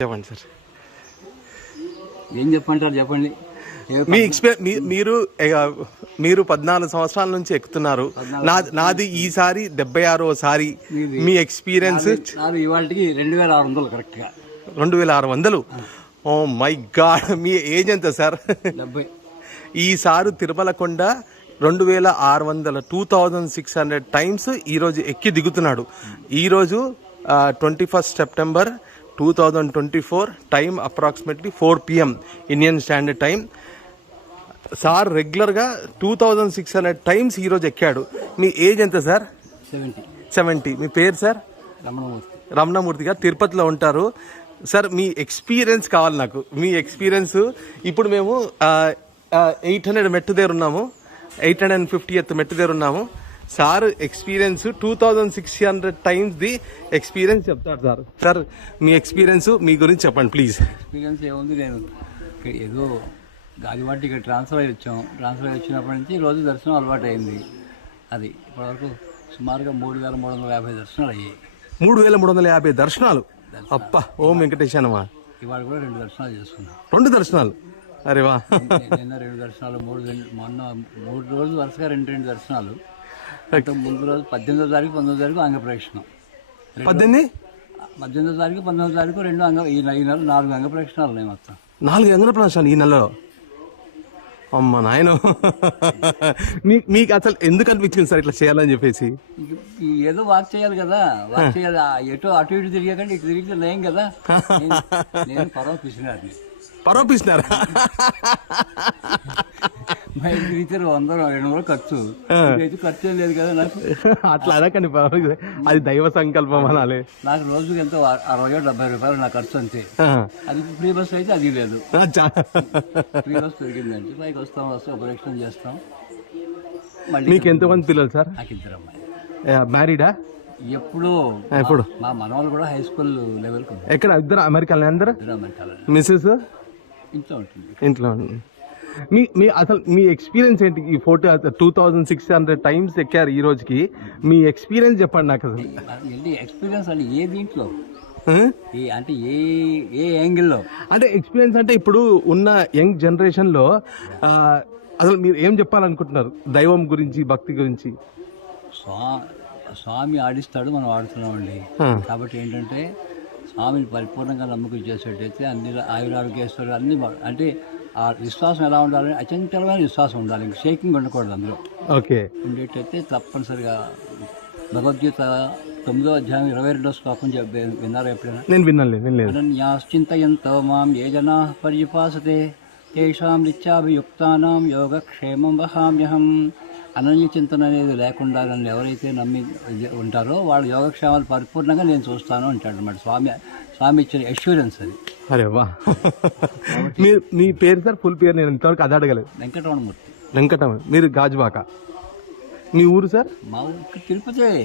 చెప్పండి సార్. ఏం చెప్పంటారు చెప్పండి. మీరు 14 సంవత్సరాల నుంచి ఎక్కుతున్నారు. నాది ఈసారి 76సారి. మీ ఎక్స్పీరియన్స్? ఇవాళకి 2600 కరెక్ట్గా. 2600. Oh my god. మీ ఏజ్ ఎంత సార్? 70. ఈసారి తిరుమల కొండ 2600 2600 టైమ్స్ ఈరోజు ఎక్కి దిగుతున్నాడు. ఈరోజు 21 September 2024, time approximately 4 PM Indian standard time. Sir రెగ్యులర్గా 2600 టైమ్స్ ఈరోజు ఎక్కాడు. మీ ఏజ్ ఎంత సార్? 70. మీ పేరు సార్? రమణమూర్తి గారు. తిరుపతిలో ఉంటారు. సార్ మీ ఎక్స్పీరియన్స్ కావాలి నాకు. మీ ఎక్స్పీరియన్స్. ఇప్పుడు మేము 800 మెట్టు దగ్గర ఉన్నాము, 850th మెట్టు దగ్గర ఉన్నాము. Sir experience 2600 times the experience చెప్తాడు సార్. సార్ మీ ఎక్స్పీరియన్స్, మీ గురించి చెప్పండి ప్లీజ్. ఎక్స్పీరియన్స్ ఏముంది, నేను ఏదో గాలివాటి ఇక్కడ ట్రాన్స్ఫర్ అయ్యి వచ్చాం. ట్రాన్స్ఫర్ అయ్యి వచ్చినప్పటి నుంచి రోజు దర్శనం అలవాటు అయింది. అది ఇప్పటివరకు సుమారుగా 3350 దర్శనాలు అయ్యాయి. 3350 దర్శనాలు. అప్ప ఓం వెంకటేశానమా. ఇవాళ కూడా 2 దర్శనాలు చేసుకున్నాం. 2 దర్శనాలు. అరే వా. నిన్న 2 దర్శనాలు, మొన్న 3 రోజులు వరుసగా 2 దర్శనాలు. ముందు రోజు 18వ తారీఖు 19వ తారీఖు అంగప్రదక్షిణం. 18వ తారీఖు 19వ తారీఖు 2 ఈ నెల 4 అంగప్రదక్షిణాలు ఉన్నాయి. మొత్తం 4 అంగప్రదక్షిణాలు ఈ నెలలో. అమ్మ నాయన. మీకు అసలు ఎందుకు అనిపించింది సార్ ఇట్లా చేయాలని చెప్పేసి? ఏదో వాక్ చేయాలి కదా, వాక్ చేయాలి. ఎటో అటు ఇటు తిరిగాకంటే ఇటు తిరిగితే లేం కదా. నేను పరోపిస్తున్నారా? బయట తిరిగితే 100-200 ఖర్చు. ఖర్చు ఏం లేదు కదా నాకు. అట్లా అనకండి, అది దైవ సంకల్పం అనాలి. నాకు రోజుకి ఎంతో 60-70 రూపాయలు నా ఖర్చు అంతే. అది ఫ్రీ బస్ అయితే అది లేదు. ఫ్రీ బస్ పెరిగిందంటే పైకి వస్తాం ఉపరేక్షణ చేస్తాం. మీకు ఎంతమంది పిల్లలు సార్? నాకు 2 అమ్మాయి. మ్యారీడా? ఎప్పుడు మా మనవాళ్ళు కూడా హై స్కూల్ లెవెల్. ఎక్కడ? 2 అమెరికాలో. అందరూ అమెరికాలో. మిస్సెస్ ఇంట్లో ఉంటుంది. ఇంట్లో. మీ అసలు మీ ఎక్స్పీరియన్స్ ఏంటి? ఈ 2600 టైమ్స్ ఎక్కారు ఈ రోజుకి. మీ ఎక్స్పీరియన్స్ చెప్పండి నాకు. అసలు ఎక్స్పీరియన్స్ అంటే ఏ దీంట్లో అంటే ఏ యాంగిల్లో అంటే ఎక్స్పీరియన్స్ అంటే ఇప్పుడు ఉన్న యంగ్ జనరేషన్ లో అసలు మీరు ఏం చెప్పాలనుకుంటున్నారు దైవం గురించి, భక్తి గురించి? స్వామి ఆడిస్తాడు, మనం ఆడుతున్నామండి. కాబట్టి ఏంటంటే స్వామిని పరిపూర్ణంగా నమ్మకం చేసేటైతే అన్ని ఆయురారోగ్యేశ్వరుడు అన్ని అంటే ఆ విశ్వాసం ఎలా ఉండాలని అచంచలమైన విశ్వాసం ఉండాలి. ఇంక షేకింగ్ ఉండకూడదు అందులో. ఓకే. ఉండేటైతే తప్పనిసరిగా భగవద్గీత 9వ అధ్యాయం 22వ శ్లోకం విన్నారా ఎప్పుడైనా? నేను వినలేదు. అనన్యాశ్చింతయంతో మాం ఏ జనాః పర్యుపాసతే తేషాం నిత్యాభియుక్తానాం యోగక్షేమం వహామ్యహం. అనన్య చింతన అనేది లేకుండా నన్ను ఎవరైతే నమ్మి ఉంటారో వాళ్ళ యోగక్షేమాలు పరిపూర్ణంగా నేను చూస్తాను అంటాడు అన్నమాట. స్వామి ఇచ్చిన అష్యూరెన్స్ అది. అరే వా. మీ పేరు సార్? ఫుల్ పేరు నేను ఇంతవరకు అది అడగలేదు. వెంకటరమణ. మీరు గాజువాక. మీ ఊరు సార్? మా ఊరు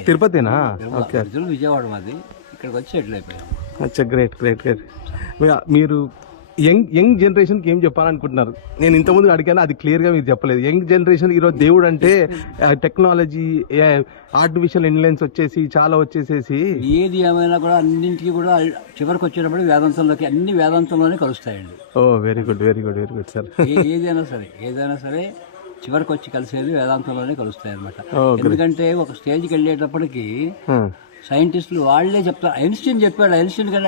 తిరుపతినా? ఓకే. విజయవాడ మాది. ఇక్కడికి వచ్చి సెటిల్ అయిపోయాం. అచ్చా, గ్రేట్. మీరు యంగ్ జనరేషన్కి ఏం చెప్పాలనుకుంటున్నారు? నేను ఇంతకుముందు అడిగాను, అది క్లియర్గా మీరు చెప్పలేదు. యంగ్ జనరేషన్ ఈరోజు దేవుడు అంటే టెక్నాలజీ, ఆర్టిఫిషియల్ ఇంటెలిజెన్స్ వచ్చేసి చాలా వచ్చేసేసి ఏది ఏమైనా కూడా అన్నింటికి కూడా చివరికి వచ్చేటప్పుడు వేదాంతంలోకి అన్ని వేదాంతంలోనే కలుస్తాయండి. ఓ వెరీ గుడ్ సార్. ఏదైనా సరే చివరికి వచ్చి కలిసేది వేదాంతంలోనే కలుస్తాయి అనమాట. ఎందుకంటే ఒక స్టేజ్కి వెళ్ళేటప్పటికి సైంటిస్టులు వాళ్ళే చెప్తారు. ఐన్స్టీన్ చెప్పాడు.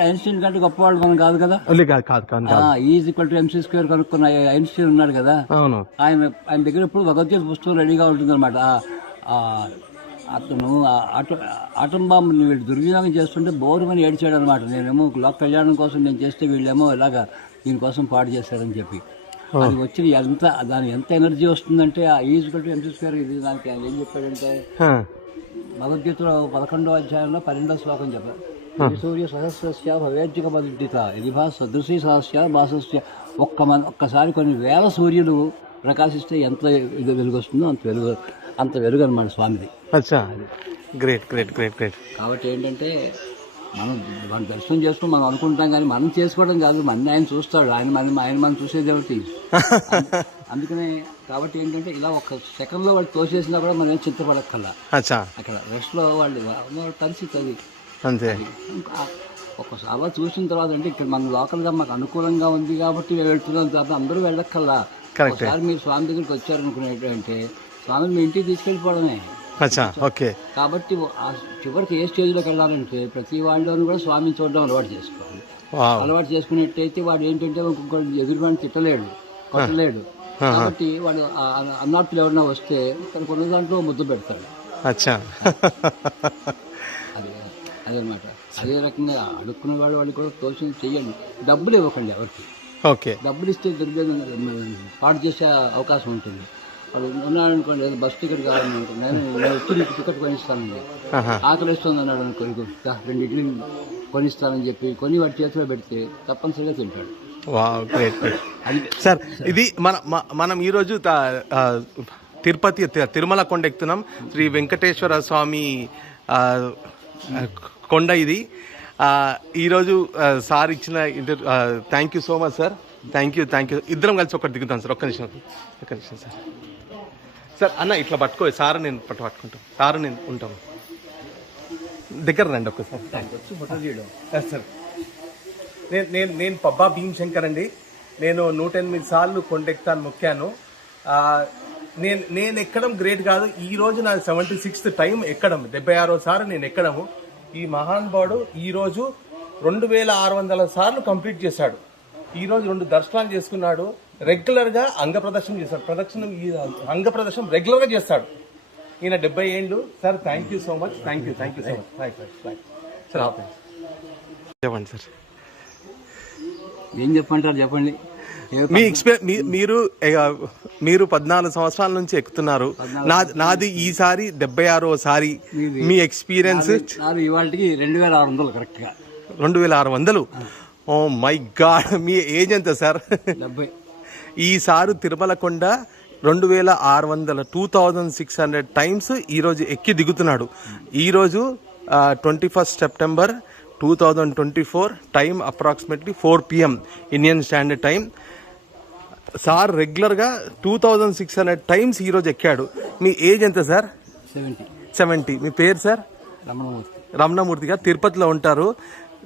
ఐన్స్టీన్ కంటే గొప్పవాళ్ళు మనం కాదు కదా. E=mc² కనుక్కున్న ఐన్స్టీన్ ఉన్నాడు కదా. ఆయన దగ్గర ఇప్పుడు భగవద్గీత పుస్తకం రెడీగా ఉంటుంది అనమాట. అతను ఆటం బాంబుని వీళ్ళు దుర్వినియోగం చేస్తుంటే బోరుమని ఏడ్చాడు అనమాట. నేనేమో లోక కళ్యాణం కోసం నేను చేస్తే వీళ్ళేమో ఇలాగా దీనికోసం పాడు చేశారని చెప్పి. అది వచ్చి దాని ఎంత ఎనర్జీ వస్తుందంటే ఆ E=mc². ఇది దానికి ఆయన ఏం చెప్పాడంటే భగవద్గీతలో 11వ అధ్యాయంలో 12వ శ్లోకం చెప్పారు. సూర్య సహస్రస్య భవేజ్జుకమదుద్దిత యదిభా సదృశీ సహస్య భాసస్య. ఒక్కసారి కొన్ని వేల సూర్యులు ప్రకాశిస్తే ఎంత వెలుగు వస్తుందో అంత వెలుగు అనమాట స్వామిది. గ్రేట్. కాబట్టి ఏంటంటే మనం దర్శనం చేసుకుని మనం అనుకుంటాం, కానీ మనం చేసుకోవడం కాదు, ఆయన చూస్తాడు. ఆయన మనం చూసేది ఒకటి. అందుకనే కాబట్టి ఏంటంటే ఇలా ఒక సెకండ్లో వాళ్ళు తోసేసినా కూడా మనం ఏం చింతపడక్కల్లా. అక్కడ రెస్ట్లో వాళ్ళు పరిస్థితి అది అంతే. ఒక్కసారి అలా చూసిన తర్వాత అంటే ఇక్కడ మన లోకల్గా మాకు అనుకూలంగా ఉంది కాబట్టి వెళ్తున్నాం తప్ప అందరూ వెళ్ళక్కల్లా. ఒకసారి మీరు స్వామి దగ్గరికి వచ్చారనుకునేటంటే స్వామిని మీ ఇంటికి తీసుకెళ్ళిపోవడమే. ఓకే. కాబట్టి చివరికి ఏ స్టేజ్లోకి వెళ్ళాలంటే ప్రతి వాళ్ళని కూడా స్వామిని చూడడం అలవాటు చేసుకోవాలి. అలవాటు చేసుకునేట్టయితే వాడు ఏంటంటే ఇంకొకటి ఎదురువాడిని తిట్టలేడు, కొట్టలేడు. కాబట్టి వాడు అన్నార్తులు ఎవరన్నా వస్తే తనకు ఉన్న దాంట్లో ముద్దు పెడతాడు. అదనమాట. అదే రకంగా అడుక్కున్న వాళ్ళు కూడా తోచింది చెయ్యండి. డబ్బులు ఇవ్వకండి ఎవరికి. ఓకే. డబ్బులు ఇస్తే పాటు చేసే అవకాశం ఉంటుంది. వాళ్ళు ఉన్నాడనుకోండి, ఏదో బస్ టికెట్ కావాలనుకోండి, నేను వచ్చి నీకు టికెట్ కొనిస్తానండి, ఆకలి వేస్తుంది అన్నాడు అనుకో, 2 ఇడ్లీ కొనిస్తానని చెప్పి కొని వాడి చేతిలో పెడితే తప్పనిసరిగా తింటాడు. సార్, ఇది మనం ఈరోజు తిరుపతి తిరుమల కొండ ఎక్కుతున్నాం. శ్రీ వెంకటేశ్వర స్వామి కొండ ఇది. ఈరోజు సార్ ఇచ్చిన thank you so much sir. Thank you. ఇద్దరం కలిసి ఒకటి దిగుతాం సార్. ఒక్క నిమిషం సార్. సార్ అన్న ఇట్లా పట్టుకో, సార్ నేను పట్టుకుంటాం, సార్ నేను ఉంటాం. దగ్గర రండి ఒక్కసారి సార్. నేను పబ్బా భీమశంకర్ అండి. నేను 108 సార్లు కొండెక్తాను, మొక్కాను. నేను ఎక్కడం గ్రేట్ కాదు. ఈ రోజు నా 76th టైం ఎక్కడం, 76వ సారి నేను ఎక్కడము. ఈ మహానుభావుడు ఈ రోజు 2600 సార్లు కంప్లీట్ చేశాడు. ఈ రోజు 2 దర్శనాలు చేసుకున్నాడు. రెగ్యులర్ గా అంగ ప్రదర్శన చేస్తాడు. అంగ ప్రదర్శన రెగ్యులర్ గా చేస్తాడు. ఈయన 70 ఏళ్ళు. Sir thank you so much. Thank you so much. Sir చెప్పండి సార్. ఏం చెప్పంటారు చెప్పండి. మీ మీరు 14 సంవత్సరాల నుంచి ఎక్కుతున్నారు. నాది ఈసారి 76వ సారి. మీ ఎక్స్పీరియన్స్? ఇవాళకి 2600 కరెక్ట్ గా. 2600. Oh my god. మీ ఏజ్ ఎంత సార్? 70. ఈసారి తిరుమల కొండ 2600 టైమ్స్ ఈరోజు ఎక్కి దిగుతున్నాడు. ఈరోజు 21 September 2024. Time approximately 4 PM Indian standard time. Sir రెగ్యులర్గా 2600 టైమ్స్ ఈరోజు ఎక్కాడు. మీ ఏజ్ ఎంత సార్? 70. మీ పేరు సార్? రమణమూర్తి గారు. తిరుపతిలో ఉంటారు.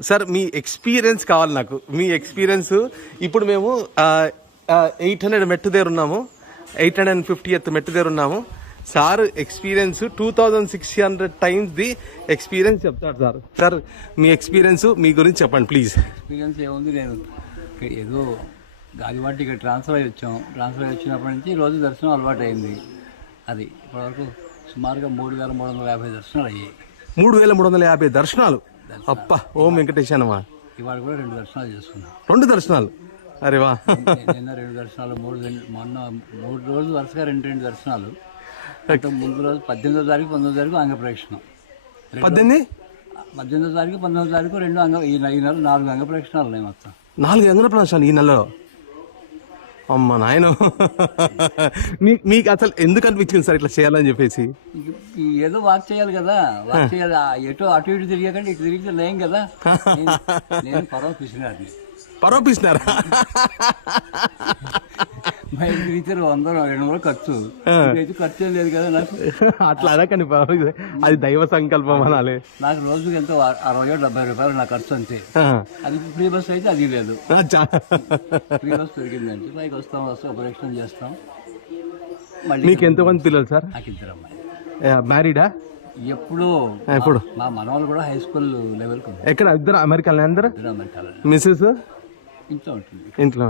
సార్ మీ ఎక్స్పీరియన్స్ కావాలి నాకు. మీ ఎక్స్పీరియన్స్. ఇప్పుడు మేము 800 మెట్టు దగ్గర ఉన్నాము, 850th మెట్టు దగ్గర ఉన్నాము. Sir experience 2600 times the experience చెప్తాడు సార్. సార్ మీ ఎక్స్పీరియన్స్, మీ గురించి చెప్పండి ప్లీజ్. ఎక్స్పీరియన్స్ ఏముంది, నేను ఏదో గాలివాటి ఇక్కడ ట్రాన్స్ఫర్ అయ్యి వచ్చాం. ట్రాన్స్ఫర్ అయ్యి వచ్చినప్పటి నుంచి రోజు దర్శనం అలవాటు అయింది. అది ఇప్పటివరకు సుమారుగా 3350 దర్శనాలు అయ్యాయి. 3350 దర్శనాలు. అప్ప ఓం వెంకటేశ్వరమా. ఇవాళ కూడా 2 దర్శనాలు చేసుకున్నాం. 2 దర్శనాలు. అరే వా. నిన్న 2 దర్శనాలు, మొన్న 3 రోజులు వరుసగా 2 దర్శనాలు. ముందు రోజు 18వ తారీఖు 19వ తారీఖు అంగప్రదక్షిణం. 18వ తారీఖు 19వ తారీఖు 2 ఈ నెల 4 అంగప్రదక్షిణాలు ఉన్నాయి మొత్తం. 4 అంగప్రదక్షిణాలు ఈ నెలలో. అమ్మ నాయన. మీకు అసలు ఎందుకు అనిపించింది సార్ ఇట్లా చేయాలని చెప్పేసి? ఏదో వాక్ చేయాలి కదా, వాక్ చేయాలి. ఎటు అటు ఇటు తిరిగకండి, ఇటు తిరిగితే లేం కదా. నేను పరోపిస్తున్నారా? బయట తిరిగితే 100-200 ఖర్చు. ఖర్చు ఏం లేదు కదా నాకు. అట్లా అనకండి, అది దైవ సంకల్పం అనాలి. నాకు రోజుకి ఎంతో 60-70 రూపాయలు నా ఖర్చు అంతే. అది ఫ్రీ బస్ అయితే అది లేదు. ఫ్రీ బస్ దొరికిందంటే పైకి వస్తాం, ఉపరేక్షణ చేస్తాం. మళ్ళీ. మీకు ఎంతమంది పిల్లలు సార్? నాకు 2 అమ్మాయి. మ్యారీడా? ఎప్పుడు మా మనవాళ్ళు కూడా హై స్కూల్ లెవెల్. ఎక్కడ? 2 అమెరికాలో. అందరూ అమెరికాలో. మిస్సెస్ ఇంట్లో ఉంటుంది. ఇంట్లో.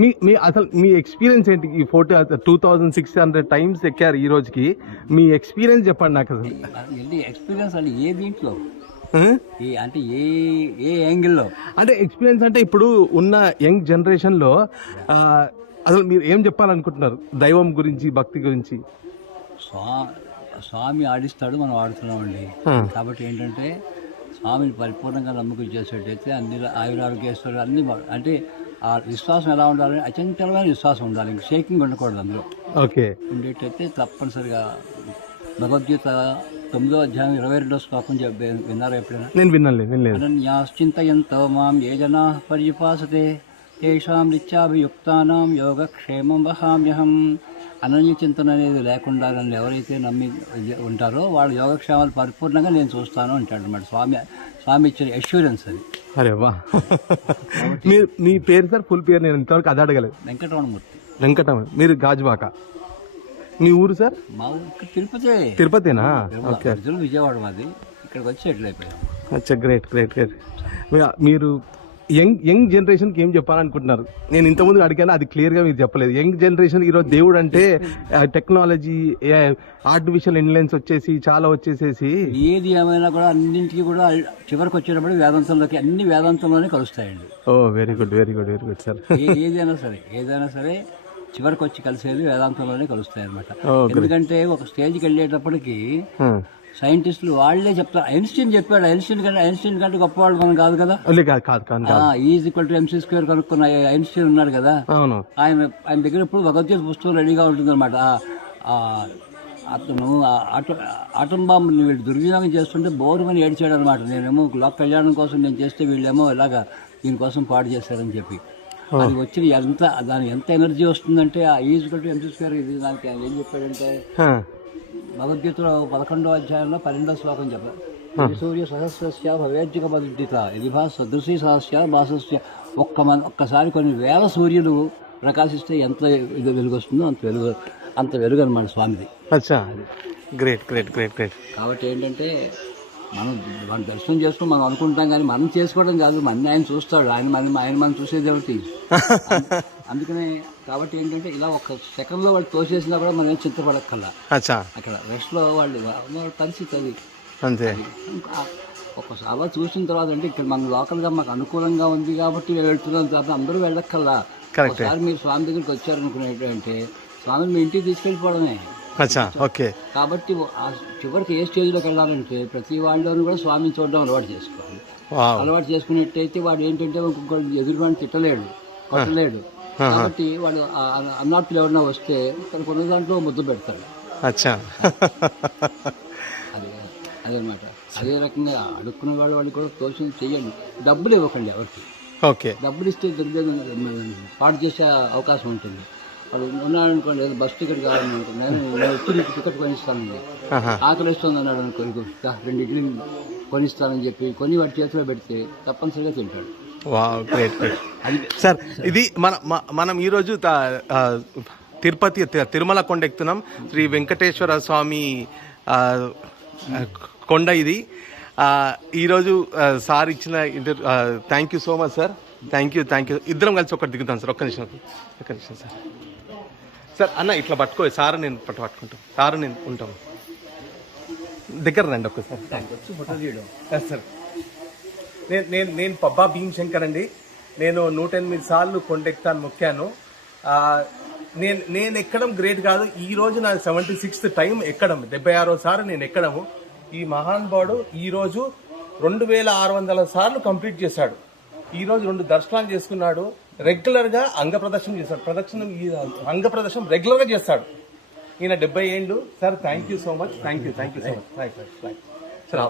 మీ అసలు మీ ఎక్స్పీరియన్స్ ఏంటి? ఈ 2600 టైమ్స్ ఎక్కారు ఈ రోజుకి. మీ ఎక్స్పీరియన్స్ చెప్పండి నాకు. అసలు ఎక్స్పీరియన్స్ అంటే ఏ దీంట్లో, అంటే ఏ యాంగిల్లో? అంటే ఎక్స్పీరియన్స్ అంటే ఇప్పుడు ఉన్న యంగ్ జనరేషన్ లో అసలు మీరు ఏం చెప్పాలనుకుంటున్నారు దైవం గురించి, భక్తి గురించి? స్వామి ఆడిస్తాడు, మనం ఆడుతున్నామండి. కాబట్టి ఏంటంటే స్వామిని పరిపూర్ణంగా నమ్మకం చేసేటైతే అన్ని ఆయురారోగ్యేశ్వరుడు అన్ని, అంటే ఆ విశ్వాసం ఎలా ఉండాలి? అచంచలమైన విశ్వాసం ఉండాలి. ఇంక షేకింగ్ ఉండకూడదు అందులో. ఓకే. ఉండేటైతే తప్పనిసరిగా భగవద్గీత 9వ అధ్యాయం 22వ శ్లోకం విన్నారా ఎప్పుడైనా? నేను వినలేదు. అనన్యాశ్చింతయంతో మాం ఏ జనా పర్యుపాసతే తేషాం నిత్యాభియుక్తానాం యోగక్షేమం వహామ్యహం. అనన్య చింతన అనేది లేకుండా నన్ను ఎవరైతే నమ్మి ఉంటారో వాళ్ళ యోగక్షేమాలు పరిపూర్ణంగా నేను చూస్తాను అంటాడు అన్నమాట. స్వామి ఇచ్చిన అష్యూరెన్స్ అది. అరే వా. మీ పేరు సార్, ఫుల్ పేరు నేను ఇంతవరకు అది అడగలేదు. వెంకటరమణమూర్తి. వెంకటరమణ. మీరు గాజువాక. మీ ఊరు సార్? మా ఊరికి తిరుపతి. తిరుపతినా? ఓకే. ఒరిజినల్ విజయవాడ మాది. ఇక్కడికి వచ్చి సెటిల్ అయిపోయాం. అచ్చా, గ్రేట్ గ్రేట్ గ్రేట్. మీరు యంగ్ జనరేషన్కి ఏం చెప్పాలనుకుంటున్నారు? నేను ఇంతకుముందు అడిగాను, అది క్లియర్గా మీరు చెప్పలేదు. యంగ్ జనరేషన్ ఈరోజు దేవుడు అంటే టెక్నాలజీ, ఆర్టిఫిషియల్ ఇంటెలిజెన్స్ వచ్చేసి చాలా వచ్చేసేసి ఏది ఏమైనా కూడా అన్నింటికి కూడా చివరికి వచ్చేటప్పుడు వేదాంతంలోకి, అన్ని వేదాంతంలోనే కలుస్తాయండి. ఓ very good very good very good sir. ఏదైనా సరే చివరికి వచ్చి కలిసేది వేదాంతంలోనే కలుస్తాయి అనమాట. ఎందుకంటే ఒక స్టేజ్కి వెళ్ళేటప్పటికి సైంటిస్టులు వాళ్ళే చెప్తారు. ఐన్స్టీన్ చెప్పాడు. ఐన్స్టీన్ కంటే గొప్పవాళ్ళు మనం కాదు కదా. ఈజ్ ఈక్వల్ టు MC² కనుక్కున్న ఐన్స్టీన్ ఉన్నాడు కదా. ఆయన దగ్గర ఇప్పుడు భగవద్గీత పుస్తకం రెడీగా ఉంటుంది అనమాట. అతను ఆటం బాంబుని వీళ్ళు దుర్వినియోగం చేస్తుంటే బోరుమని ఏడ్చాడు అనమాట. నేనేమో లోక కళ్యాణం కోసం నేను చేస్తే వీళ్ళేమో ఇలాగా దీనికోసం పాడు చేశారని చెప్పి. అది వచ్చి దాని ఎంత ఎనర్జీ వస్తుందంటే ఆ ఈజ్ ఈక్వల్ టు MC². ఇది దానికి ఆయన ఏం చెప్పాడంటే, భగవద్గీతలో 11వ అధ్యాయంలో 12వ శ్లోకం చెప్పారు. సూర్య సహస్రస్య భవేజ్జక బదుద్దిత యదిభా సదృశీ సహస్య భాసస్య. ఒక్కసారి కొన్ని వేల సూర్యులు ప్రకాశిస్తే ఎంత వెలుగు వస్తుందో అంత వెలుగు అనమాట స్వామిది. Great great great great. కాబట్టి ఏంటంటే మనం దర్శనం చేసుకుని మనం అనుకుంటాం, కానీ మనం చేసుకోవడం కాదు, మన ఆయన చూస్తాడు. ఆయన మనం చూసేది ఏమిటి. అందుకనే కాబట్టి ఏంటంటే ఇలా ఒక సెకండ్లో వాళ్ళు తోసేసినా కూడా మనం చింతపడక్కల్లా. అక్కడ రెస్ట్ లో వాళ్ళ పరిస్థితి అది అంతే. ఒకసారి చూసిన తర్వాత అంటే ఇక్కడ మన లోకల్గా మాకు అనుకూలంగా ఉంది కాబట్టి వెళ్తున్నాం తర్వాత అందరూ వెళ్ళక్కల్లా. ఒకసారి మీరు స్వామి దగ్గరికి వచ్చారనుకునేటంటే స్వామిని మీ ఇంటికి తీసుకెళ్ళిపోవడమే. కాబట్టి చివరికి ఏ స్టేజ్లోకి వెళ్ళాలంటే ప్రతి వాళ్ళని కూడా స్వామిని చూడడం అలవాటు చేసుకోవాలి. అలవాటు చేసుకున్నట్టయితే వాడు ఏంటంటే ఇంకొకటి ఎదురువాడిని తిట్టలేడు, కొట్టలేడు. కాబట్టి వాడు అన్నార్తులు ఎవరన్నా వస్తే ఇక్కడ కొన్ని దాంట్లో ముద్దు పెడతాడు. అదనమాట. అదే రకంగా అడుక్కున్న వాళ్ళకి కూడా తోచింది చెయ్యండి. డబ్బులు ఇవ్వకండి ఎవరికి. డబ్బులు ఇస్తే పాటు చేసే అవకాశం ఉంటుంది. వాడు ఉన్నాడనుకోండి, బస్ టికెట్ కావాలనుకోండి, నేను వచ్చి నీకు టికెట్ కొనిస్తానండి, ఆకలిస్తుంది అన్నాడు అనుకో, 2 ఇడ్లీ కొనిస్తానని చెప్పి కొని వాడి చేతిలో పెడితే తప్పనిసరిగా తింటాడు. సార్, ఇది మనం ఈరోజు తిరుమల కొండ ఎక్కుతున్నాం. శ్రీ వెంకటేశ్వర స్వామి కొండ ఇది. ఈరోజు సార్ ఇచ్చిన thank you so much sir. Thank you. ఇద్దరం కలిసి ఒకటి దిగుతాం సార్. ఒక్క నిమిషం సార్. సార్ అన్న ఇట్లా పట్టుకో, సార్ నేను పట్టుకుంటాం, సార్ నేను ఉంటాం. దగ్గర రండి ఒక్కసారి. సార్, నేను పబ్బా భీమశంకర్ అండి. నేను 108 సార్లు కొండెక్తాను, మొక్కాను. నేను ఎక్కడం గ్రేట్ కాదు. ఈ రోజు నా 76th టైం ఎక్కడం, 76వ సారి నేను ఎక్కడము. ఈ మహానుభావుడు ఈ రోజు 2600 సార్లు కంప్లీట్ చేశాడు. ఈ రోజు 2 దర్శనాలు చేసుకున్నాడు. రెగ్యులర్ గా అంగ ప్రదర్శన చేస్తాడు. అంగ ప్రదర్శన రెగ్యులర్ గా చేస్తాడు. ఈయన 70 ఏళ్ళు. Sir thank you so much. Thank you so much. Sir